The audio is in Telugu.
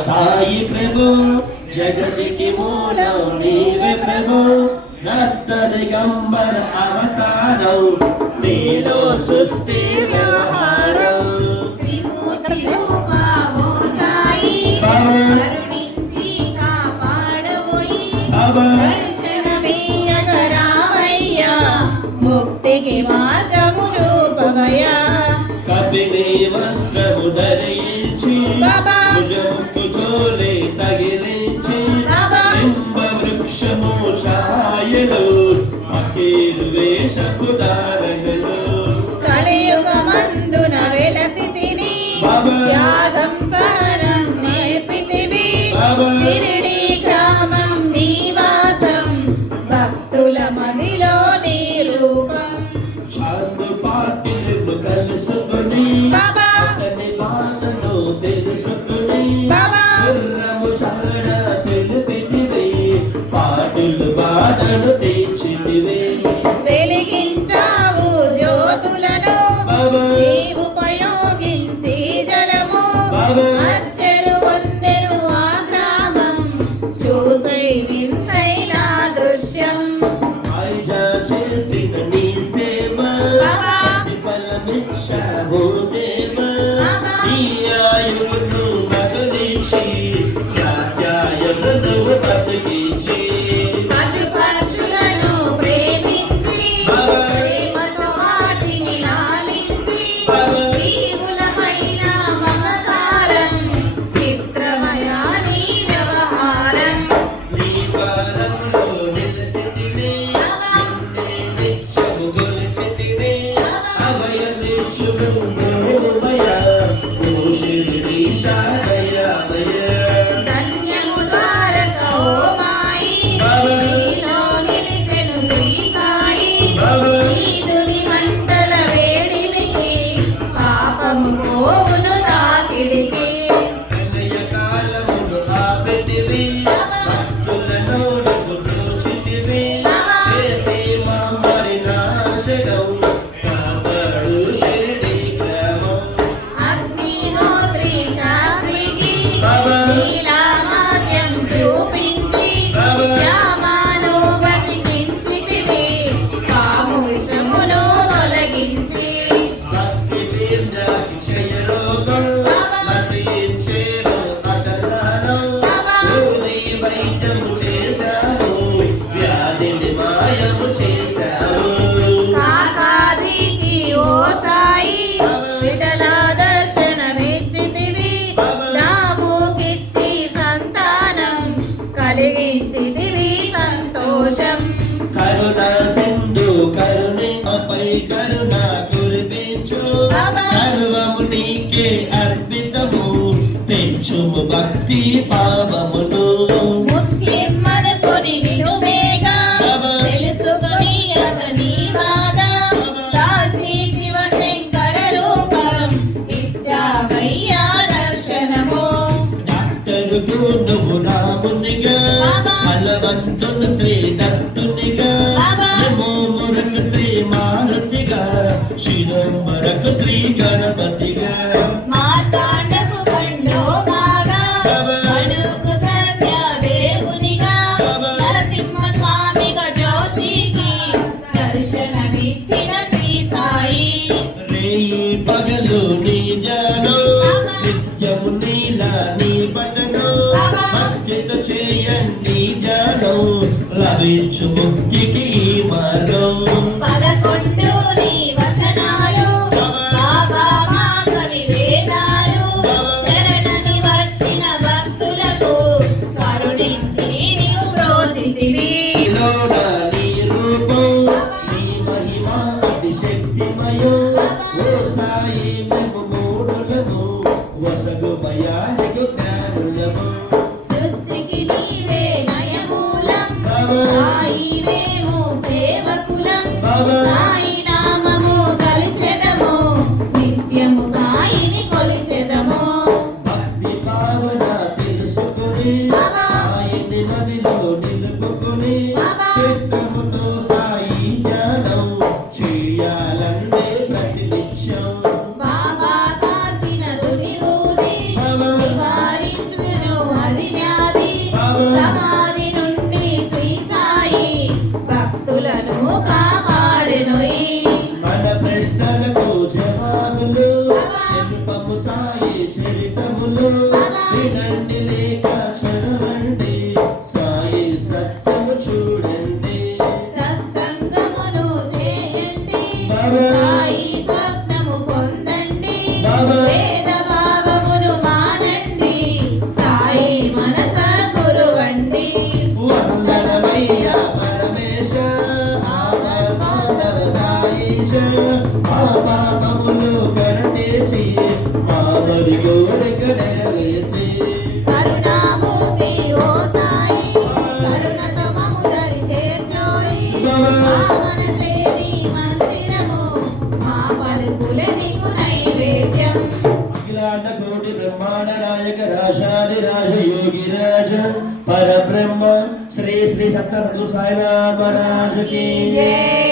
సాయి ప్రభు జగతికి మూలం నీవే ప్రభు దత్త దిగంబర అవతారం నీలో సృష్టి వ్యవహారం త్రిమూర్తి రూపమో సాయి కరుణించి కాపాడవోయి దర్శనమీయగరావయ్యా ముక్తికి మార్గము చూపవయ్యా కపిని వస్త్రము ధరించి భుజముకు చోలే తగిలించి బింబ వృక్షము ఛాయలు పకీరు వేషపు ధారణలు కలియుగమందున వెలసితిని త్యాగం సహనం నేర్పితివి షిరిడి గ్రామం నివాసం భక్తుల మదిలో నీ రూపం చాందు పాటిలు కలుసుకుని అతని మాటను తెలుసుకుని గుర్రము చాడ తెలిపితివి పాటలు బాధలు తీర్చితివి వెలిగించావు జ్యోతులను ఉపయోగించి జలము అచ్చరు వందెను ఆ గ్రామం చూసై వింతైన దృశ్యం చేసిన నీ సేవ ఫలమిచ్చావు దేవ నీ ఆయువును మగలించి త్యాగాయమును బతికించి పశు పక్షులను ప్రేమించి ప్రేమతో వాటిని లాలించి జీవులపైన మమకారం చిత్రమయా నీ వ్యవహారం నీ పాదంలో నిలిచితివి నిత్యము గొలిచితివి అభయమిచ్చుము గురువయ ఓ షిరిడి సాయమయ ధన్యము ద్వారక ఓ మాయి నీలో నిలిచెను శ్రీ సాయి నీదుని మంటల వేడిమికి పాపము పోవును తాకిడికి కాలమును ఆపెటివి భక్తులను బ్రోచితివి చేసే మామరి నాశనం కాపాడు షిరిడి గ్రామం అగ్నిహోత్రి శాస్త్రికి లీలామాద్యం చూపించి శ్యామాను బతికించితివి పాము విషమును తొలగించి భక్తి తీర్థాకి క్షయరోగం నశించేను అతదానం భూమి వైద్యము చేశాను వ్యాధిని మాయము చేశాను కాకాదికి ఓ సాయి విఠల దర్శనమిచ్చితివి దాముకిచ్చి సంతానం కలిగించితివి సంతోషం కరుణ సింధు కరుణిపై కరుణ కురిపించు సర్వము నీకే అర్పితము పెంచుము భక్తి పావమును ముస్లిం అనుకొని నినుమేగా తెలుసుకొని అతని బాధ కాశీ శివశంకర రూపం ఇచ్చావయ్యా దర్శనము డాక్టరుకు నువ్వు రామునిగా బలవంతుని శ్రీదత్తునిగా నమోమురకు శ్రీ మారుతిగా శిరోమరకు శ్రీ గణపతిగా మార్తాండకు పండో బాగా మనుకు సత్య దేవునిగా నరసింహ స్వామిగా జోషికి దర్శనమిచ్చిన శ్రీ సాయి రేయి పగలు నీ జాను నిత్యము నీలా నీ పటను భక్తితో చేయండి జాను कैलाशादिराज योगिराज परब्रह्म श्री श्री सत्तर साईनाथ महाराज की जय।